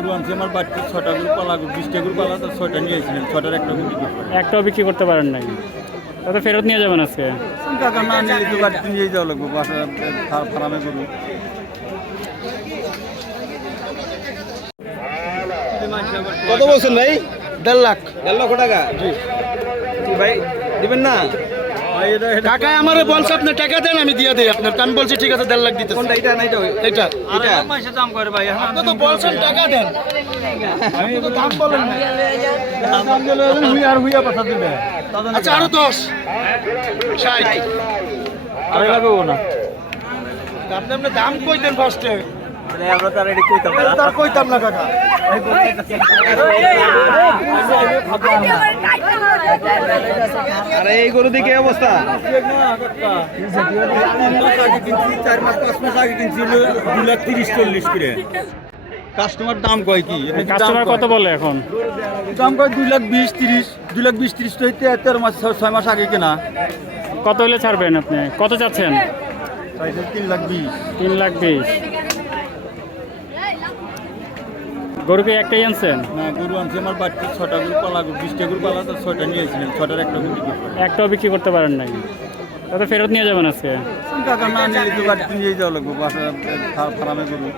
গরু আনছি আমার বাড়িতে ছটা গরু পালা বিশটা গরু পালা তো ছয়টা নিয়ে এসেছিলেন ছটার একটা গরু বিক্রি একটাও বিক্রি করতে পারেন নাই? তাতে ফেরত নিয়ে যাবেন আজকে? টাকা না নিলে তো বাড়িতে নিয়ে যাওয়া লাগবে বাসা ফার্মে গরু। কত বলছেন ভাই? দেড় লাখ। দেড় লক্ষ টাকা? জি। ভাই দিবেন না? কাকা আমারে বলছে আপনি টাকা দেন আমি দিয়ে দিই আপনার আমি বলছি ঠিক আছে দেড় লাখ দিতে কোনটা এটা না এটা এটা আর পয়সা দাম করে ভাই আপনি তো বলছেন টাকা দেন আমি তো দাম বলেন না দাম দিলে হুই আর হুইয়া কথা দিবে আচ্ছা আরও দশ ষাট আরে লাগবো না আপনি আপনি দাম কই দেন ফার্স্টে আমরা তার এটি কইতাম তার কইতাম না কাকা আরে এই গরু দিকে অবস্থা? চার মাস পাঁচ মাস আগে কিনছিল দু লাখ তিরিশ চল্লিশ করে কাস্টমার দাম কয়? কি কাস্টমার কত বলে এখন? দাম কয় দুই লাখ বিশ তিরিশ দুই লাখ বিশ তিরিশ তো এই তেরো মাস ছয় মাস আগে কেনা। কত হলে ছাড়বেন আপনি? কত চাচ্ছেন? তিন লাখ বিশ। তিন লাখ বিশ। গরুকে একটাই আনছেন? না গরু আনছি আমার বাড়িতে ছটা গরু পালা বিশটা গরু পালা তো ছয়টা নিয়ে ছটার একটা গরু বিক্রি করে একটাও বিক্রি করতে পারেন নাই? তাতে ফেরত নিয়ে যাবেন আজকে? টাকা না নিলে তো বাড়িতে নিয়ে যাওয়া লাগবে বাসা ফার্মে গরু।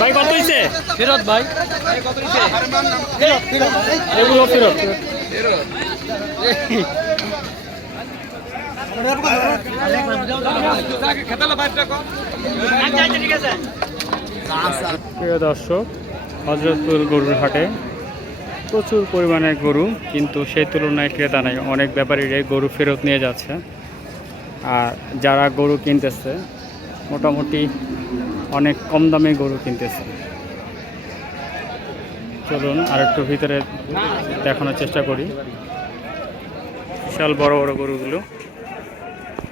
ভাই কত হয়েছে ফেরত ভাই। এগুলো ফেরত। প্রিয় দর্শক, হজরতপুর গরুর হাটে প্রচুর পরিমাণে গরু, কিন্তু সেই তুলনায় ক্রেতা নাই। অনেক ব্যাপারীরাই গরু ফেরত নিয়ে যাচ্ছে। আর যারা গরু কিনতেছে, মোটামুটি অনেক কম দামে গরু কিনতেছে। চলুন আর একটু ভিতরে দেখানোর চেষ্টা করি। বিশাল বড় বড় গরুগুলো।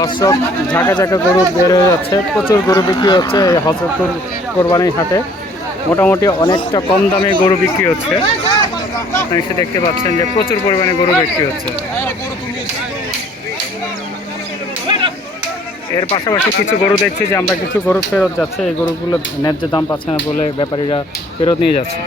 দর্শক ঝাঁকা ঝাঁকা গরু বের হয়ে যাচ্ছে। প্রচুর গরু বিক্রি হচ্ছে এই হজরতপুর কোরবানির হাটে। মোটামুটি অনেকটা কম দামে গরু বিক্রি হচ্ছে। এসে দেখতে পাচ্ছেন যে প্রচুর পরিমাণে গরু বিক্রি হচ্ছে। এর পাশাপাশি কিছু গরু দেখছি যে আমরা কিছু গরু ফেরত যাচ্ছে। এই গরুগুলো ন্যায্য দাম পাচ্ছে না বলে ব্যাপারীরা ফেরত নিয়ে যাচ্ছে।